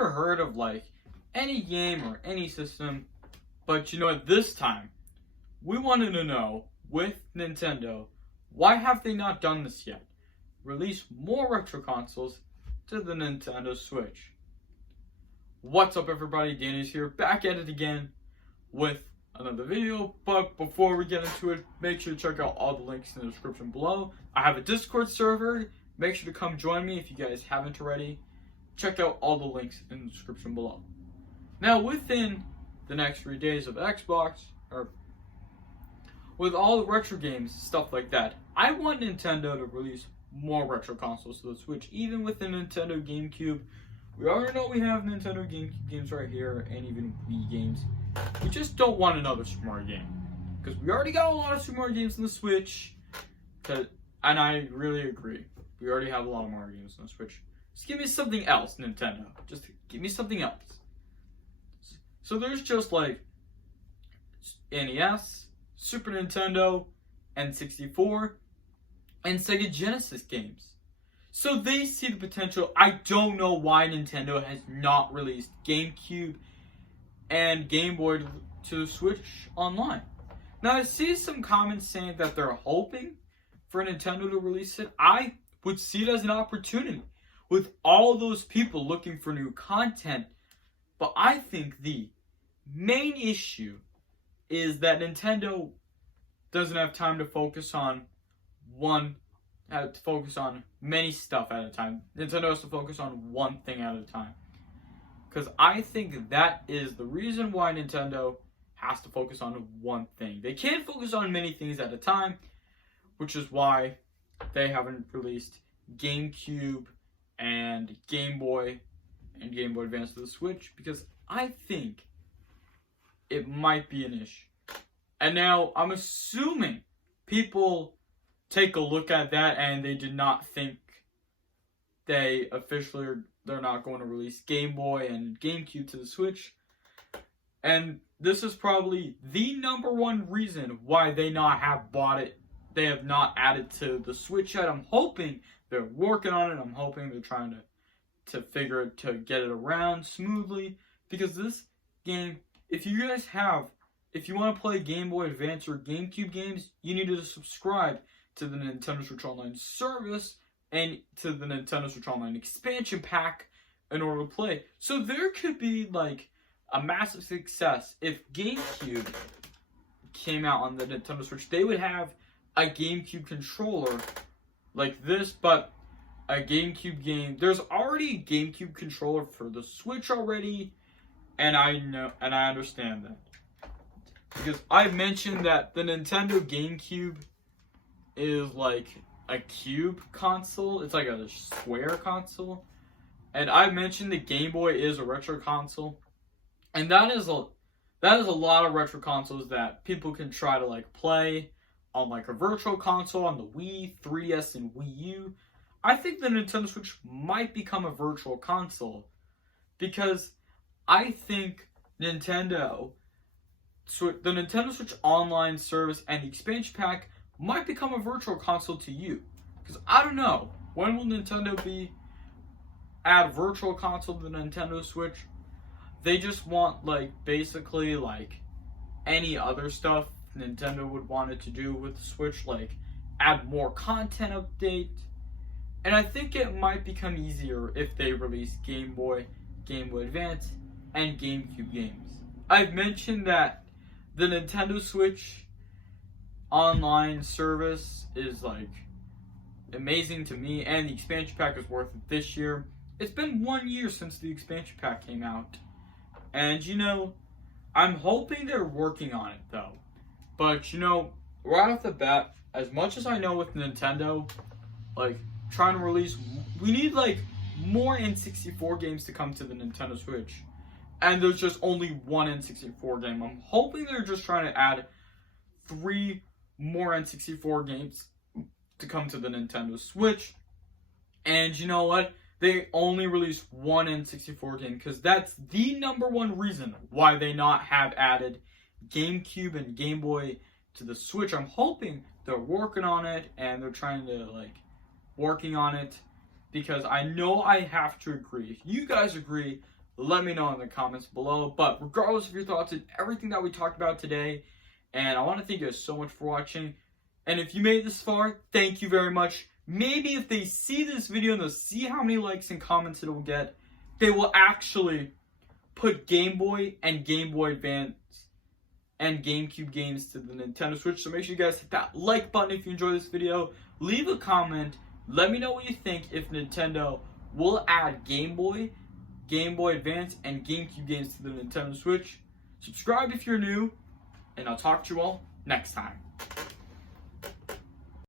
never heard of like any game or any system, but at this time, we wanted to know with Nintendo, why have they not done this yet? Release more retro consoles to the Nintendo Switch. What's up everybody, Danny's here, back at it again with another video, but before we get into it, make sure to check out all the links in the description below. I have a Discord server, make sure to come join me if you guys haven't already. Check out all the links in the description below. Now within the next 3 days of Xbox, or with all the retro games, stuff like that, I want Nintendo to release more retro consoles to the Switch, even with the Nintendo GameCube. We already know we have Nintendo GameCube games right here, and even Wii games. We just don't want another Super Mario game, because we already got a lot of Super Mario games in the Switch, and I really agree. We already have a lot of Mario games on the Switch. Just give me something else, Nintendo. Just give me something else. So there's just like NES, Super Nintendo, N64, and Sega Genesis games. So they see the potential. I don't know why Nintendo has not released GameCube and Game Boy to the Switch online. Now I see some comments saying that they're hoping for Nintendo to release it. I would see it as an opportunity with all those people looking for new content. But I think the main issue is that Nintendo doesn't have time to focus on many stuff at a time. Nintendo has to focus on one thing at a time. Because I think that is the reason why Nintendo has to focus on one thing. They can't focus on many things at a time, which is why they haven't released GameCube and Game Boy and Game Boy Advance to the Switch, because I think it might be an issue. And now I'm assuming people take a look at that and they did not think they're not going to release Game Boy and GameCube to the Switch. And this is probably the number one reason why they not have bought it. They have not added to the Switch yet. I'm hoping they're working on it. I'm hoping they're trying to get it around smoothly. Because this game, if you want to play Game Boy Advance or GameCube games, you need to subscribe to the Nintendo Switch Online service and to the Nintendo Switch Online expansion pack in order to play. So there could be like a massive success if GameCube came out on the Nintendo Switch. They would have a GameCube controller like this, but a GameCube game. There's already a GameCube controller for the Switch already, and I understand that. Because I've mentioned that the Nintendo GameCube is like a cube console. It's like a square console. And I've mentioned the Game Boy is a retro console. And that is a lot of retro consoles that people can try to like play on like a virtual console on the Wii, 3DS, and Wii U. I think the Nintendo Switch might become a virtual console, because I think the Nintendo Switch Online service and the expansion pack might become a virtual console to you. Because I don't know, when will Nintendo add virtual console to the Nintendo Switch? They just want like basically like any other stuff Nintendo would want it to do with the Switch, like add more content update. And I think it might become easier if they release Game Boy, Game Boy Advance, and GameCube games. I've mentioned that the Nintendo Switch Online service is like amazing to me, and the expansion pack is worth it this year. It's been 1 year since the expansion pack came out, and I'm hoping they're working on it though. But right off the bat, as much as I know with Nintendo, like trying to release, we need like more N64 games to come to the Nintendo Switch, and there's just only one N64 game. I'm hoping they're just trying to add 3 more N64 games to come to the Nintendo Switch. And you know what? They only released one N64 game, because that's the number one reason why they not have added GameCube and Game Boy to the Switch. I'm hoping they're working on it, and they're trying to working on it, because I know I have to agree. If you guys agree, let me know in the comments below. But regardless of your thoughts and everything that we talked about today, and I want to thank you guys so much for watching. And if you made it this far, thank you very much. Maybe if they see this video and they'll see how many likes and comments it will get, they will actually put Game Boy and Game Boy Advance and GameCube games to the Nintendo Switch. So make sure you guys hit that like button if you enjoy this video. Leave a comment. Let me know what you think if Nintendo will add Game Boy, Game Boy Advance, and GameCube games to the Nintendo Switch. Subscribe if you're new, and I'll talk to you all next time.